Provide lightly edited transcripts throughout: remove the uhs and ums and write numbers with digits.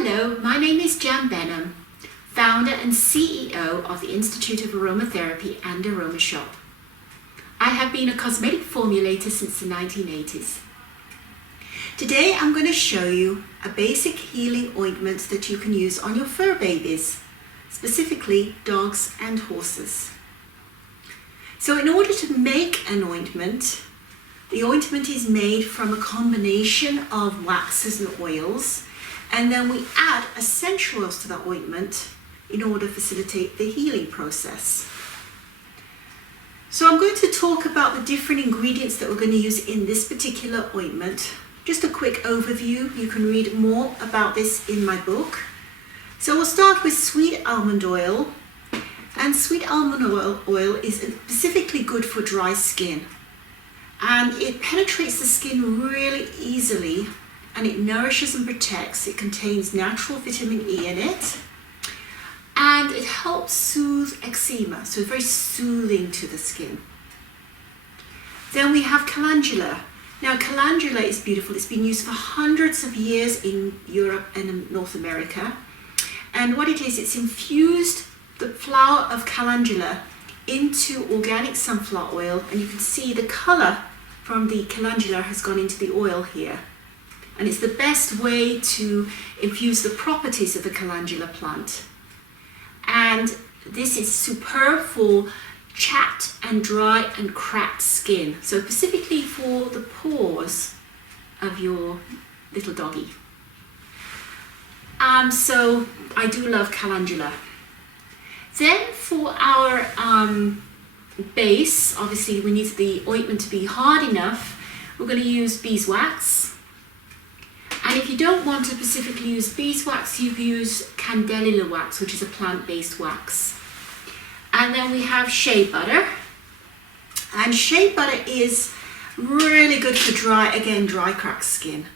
Hello, my name is Jan Benham, founder and CEO of the Institute of Aromatherapy and Aroma Shop. I have been a cosmetic formulator since the 1980s. Today I'm going to show you a basic healing ointment that you can use on your fur babies, specifically dogs and horses. So in order to make an ointment, the ointment is made from a combination of waxes and oils, and then we add essential oils to that ointment in order to facilitate the healing process. So I'm going to talk about the different ingredients that we're going to use in this particular ointment. Just a quick overview. You can read more about this in my book. So we'll start with sweet almond oil. And sweet almond oil is specifically good for dry skin. And it penetrates the skin really easily, and it nourishes and protects. It contains natural vitamin E in it, and it helps soothe eczema, so it's very soothing to the skin. Then we have calendula. Now calendula is beautiful. It's been used for hundreds of years in Europe and in North America. And what it is, it's infused the flower of calendula into organic sunflower oil, and you can see the color from the calendula has gone into the oil here. And it's the best way to infuse the properties of the calendula plant. And this is superb for chapped and dry and cracked skin. So specifically for the pores of your little doggy. So I do love calendula. Then for our base, obviously we need the ointment to be hard enough. We're going to use beeswax. And if you don't want to specifically use beeswax, you can use Calendula wax, which is a plant-based wax. And then we have shea butter. And shea butter is really good for dry cracked skin.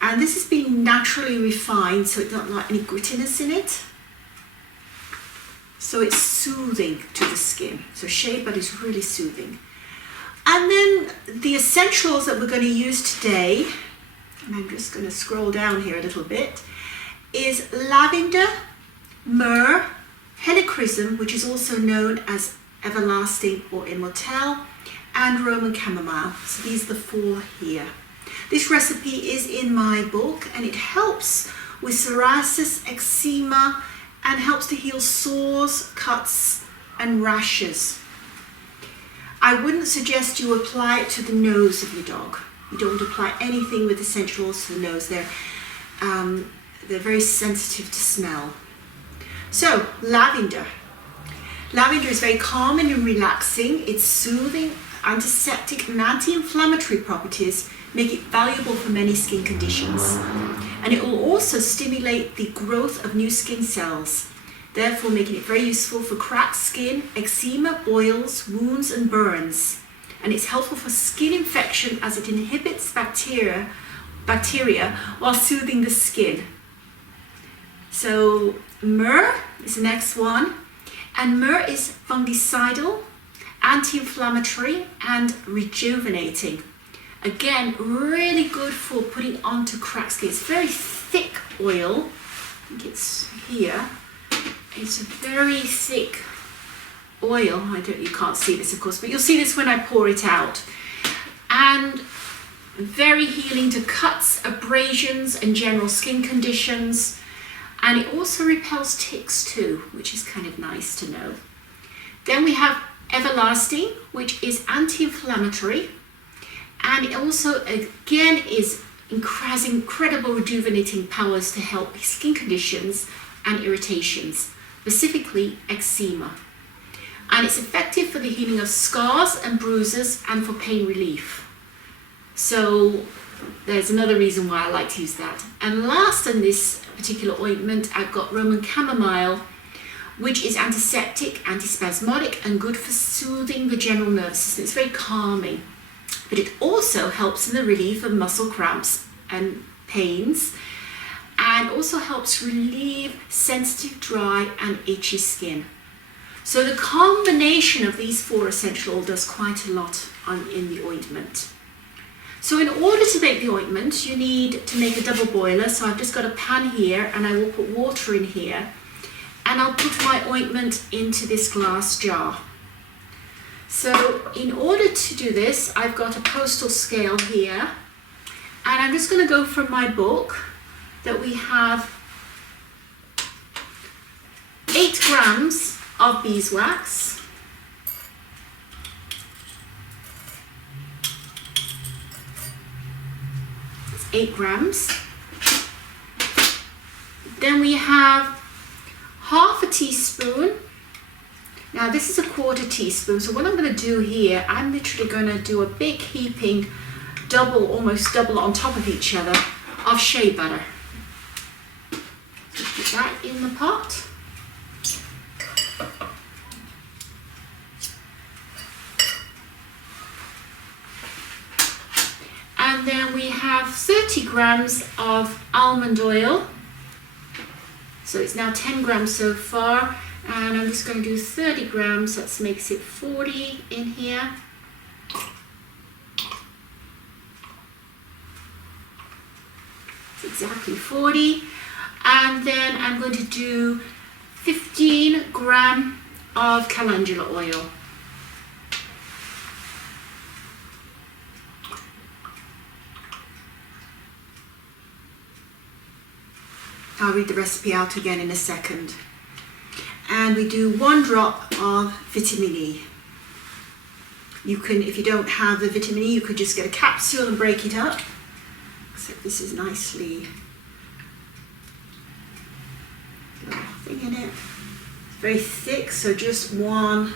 And this has been naturally refined, so it doesn't have any grittiness in it. So it's soothing to the skin. So shea butter is really soothing. And then the essentials that we're going to use today, and I'm just going to scroll down here a little bit, is lavender, myrrh, helichrysum, which is also known as everlasting or immortelle, and Roman chamomile. So these are the four here. This recipe is in my book, and it helps with psoriasis, eczema, and helps to heal sores, cuts, and rashes. I wouldn't suggest you apply it to the nose of your dog. You don't apply anything with essential oils to the nose. They're very sensitive to smell. So, lavender. Lavender is very calming and relaxing. Its soothing, antiseptic, and anti-inflammatory properties make it valuable for many skin conditions. And it will also stimulate the growth of new skin cells, therefore making it very useful for cracked skin, eczema, boils, wounds, and burns. And it's helpful for skin infection as it inhibits bacteria while soothing the skin. So myrrh is the next one. And myrrh is fungicidal, anti-inflammatory, and rejuvenating. Again, really good for putting onto cracked skin. It's very thick oil. I think it's here. It's a very thick oil. You can't see this, of course, but you'll see this when I pour it out. And very healing to cuts, abrasions, and general skin conditions. And it also repels ticks too, which is kind of nice to know. Then we have everlasting, which is anti-inflammatory. And it also, again, has incredible rejuvenating powers to help skin conditions and irritations, specifically eczema. And it's effective for the healing of scars and bruises and for pain relief. So there's another reason why I like to use that. And last in this particular ointment, I've got Roman chamomile, which is antiseptic, antispasmodic, and good for soothing the general nervous system. It's very calming. But it also helps in the relief of muscle cramps and pains, and also helps relieve sensitive, dry, and itchy skin. So the combination of these four essential oils does quite a lot in the ointment. So in order to make the ointment, you need to make a double boiler. So I've just got a pan here and I will put water in here. And I'll put my ointment into this glass jar. So in order to do this, I've got a postal scale here. And I'm just going to go from my book that we have 8 grams of beeswax. 8 grams. Then we have half a teaspoon. Now this is a 1/4 teaspoon. So what I'm going to do here, I'm literally going to do a big heaping double, almost double on top of each other of shea butter. So put that in the pot. And then we have 30 grams of almond oil. So it's now 10 grams so far. And I'm just going to do 30 grams. That makes it 40 in here. It's exactly 40. And then I'm going to do 15 grams of calendula oil. I'll read the recipe out again in a second. And we do 1 drop of vitamin E. You can, if you don't have the vitamin E, you could just get a capsule and break it up. Except this is nicely, little thing in it. It's very thick, so just 1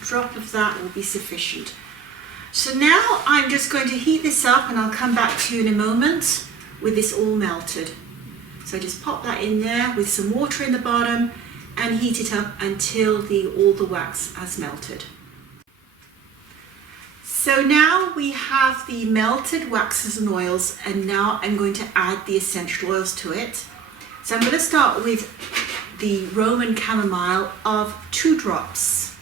drop of that will be sufficient. So now I'm just going to heat this up and I'll come back to you in a moment with this all melted. So just pop that in there with some water in the bottom and heat it up until all the wax has melted. So now we have the melted waxes and oils, and now I'm going to add the essential oils to it. So I'm going to start with the Roman chamomile of 2 drops.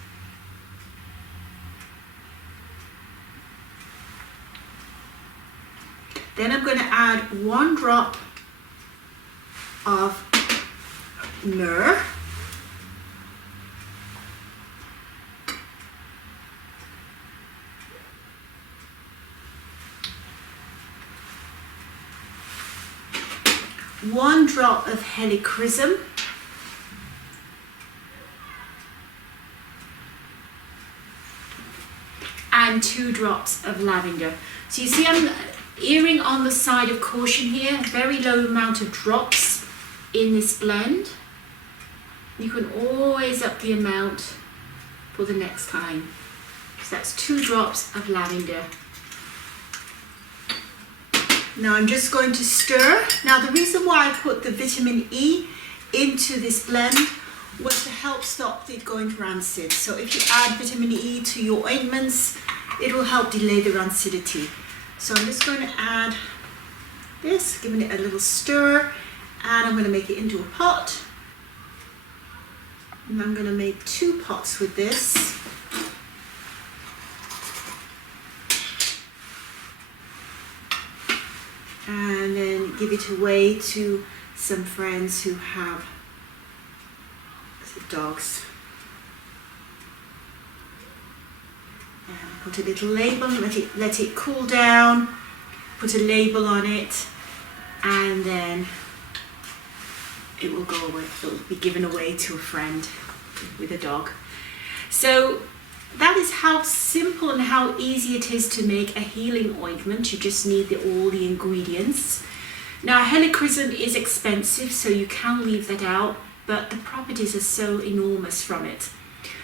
Then I'm going to add 1 drop of myrrh. One drop of helichrysum. And 2 drops of lavender. So you see I'm erring on the side of caution here, very low amount of drops in this blend. You can always up the amount for the next time. So that's 2 drops of lavender. Now I'm just going to stir. Now the reason why I put the vitamin E into this blend was to help stop it going rancid. So if you add vitamin E to your ointments, it will help delay the rancidity. So I'm just going to add this, giving it a little stir, and I'm going to make it into a pot. And I'm going to make 2 pots with this. And then give it away to some friends who have dogs. And put a little label, let it cool down, put a label on it, and then it will go away. It will be given away to a friend with a dog. So that is how simple and how easy it is to make a healing ointment. You just need all the ingredients. Now helichrysum is expensive, so you can leave that out, but the properties are so enormous from it.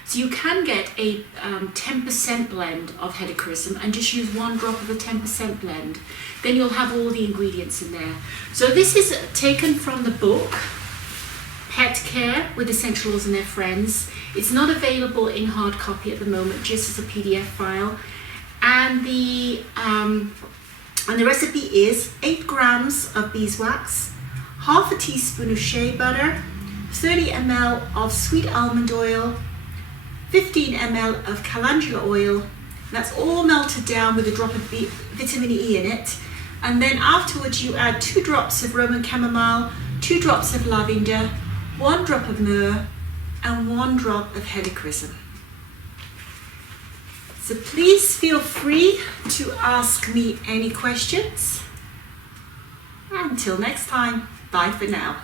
So you can get a 10% blend of helichrysum and just use 1 drop of a 10% blend. Then you'll have all the ingredients in there. So this is taken from the book, Pet Care with Essential Oils and Their Friends. It's not available in hard copy at the moment, just as a PDF file. And the recipe is 8 grams of beeswax, half a teaspoon of shea butter, 30 ml of sweet almond oil, 15 ml of calendula oil, That's all melted down with a drop of vitamin E in it. And then afterwards you add 2 drops of Roman chamomile, 2 drops of lavender, 1 drop of myrrh, and 1 drop of helichrysum. So please feel free to ask me any questions. Until next time, bye for now.